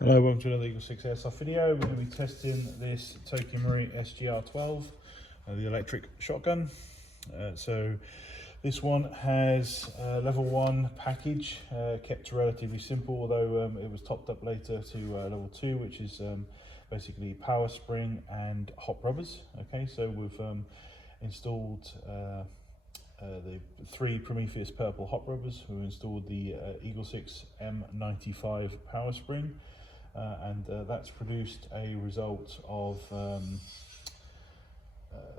Hello, welcome to another EagleSix Airsoft video. We're going to be testing this TM SGR12, the electric shotgun. So this one has level 1 package, kept relatively simple, although it was topped up later to level 2, which is basically power spring and hot rubbers. Okay, so we've installed the 3 Prometheus purple hot rubbers. We've installed the EagleSix M95 power spring. And that's produced a result of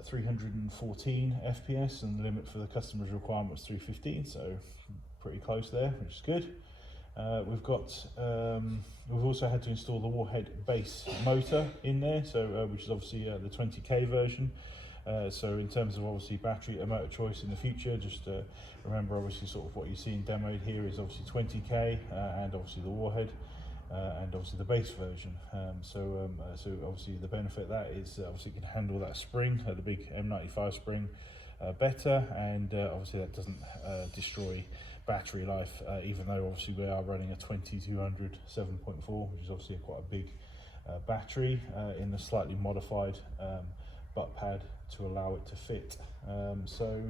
314 FPS, and the limit for the customer's requirement was 315, so pretty close there, which is good. We've also had to install the warhead base motor in there, so which is obviously the 20k version. So in terms of obviously battery and motor choice in the future, just remember obviously sort of what you see in demoed here is obviously 20k and obviously the warhead. And obviously the base version. So obviously the benefit of that is obviously it can handle that spring, the big M95 spring, better, and obviously that doesn't destroy battery life, even though obviously we are running a 2200 7.4, which is obviously quite a big battery in the slightly modified butt pad to allow it to fit. So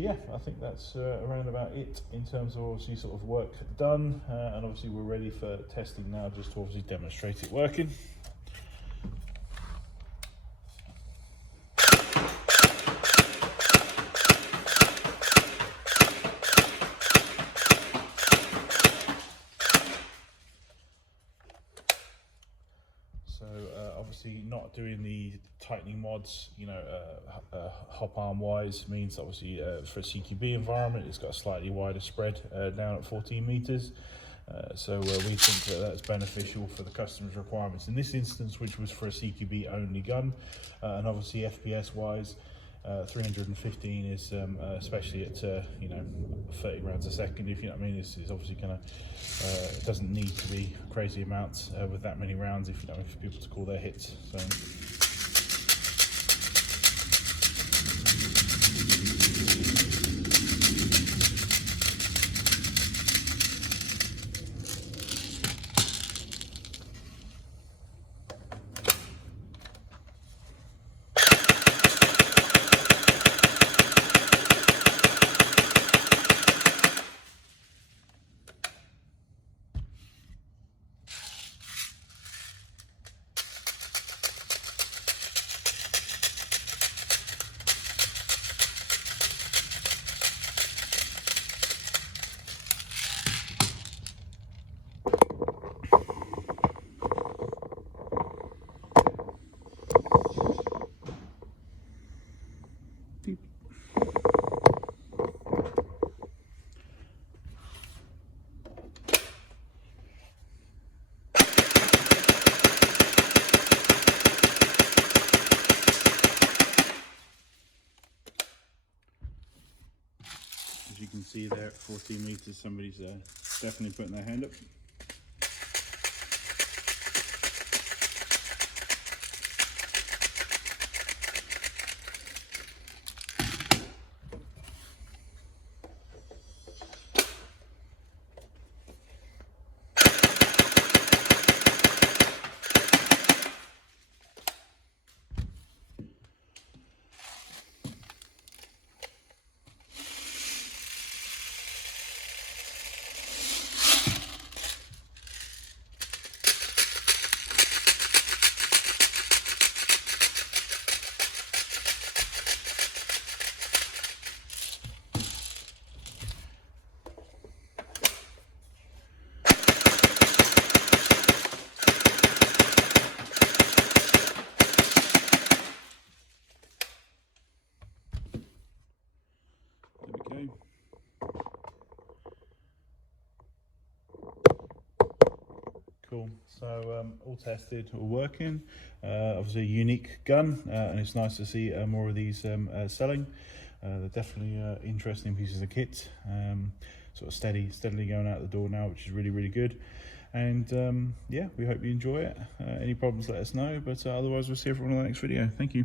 yeah, I think that's around about it in terms of obviously sort of work done, and obviously we're ready for testing now, just to obviously demonstrate it working. So obviously not doing the tightening mods, you know, hop arm wise means obviously for a CQB environment it's got a slightly wider spread down at 14 meters. So we think that that's beneficial for the customer's requirements in this instance, which was for a CQB only gun, and obviously FPS wise 315 is especially at you know 30 rounds a second, if you know what I mean. It's obviously gonna it doesn't need to be crazy amounts with that many rounds, if you know, for people to call their hits. So as you can see there at 14 meters, somebody's definitely putting their hand up. Cool. So all tested, all working. Obviously a unique gun, and it's nice to see more of these selling. They're definitely interesting pieces of kit. Sort of steadily going out the door now, which is really good. And yeah, we hope you enjoy it. Any problems, let us know. But otherwise, we'll see everyone in the next video. Thank you.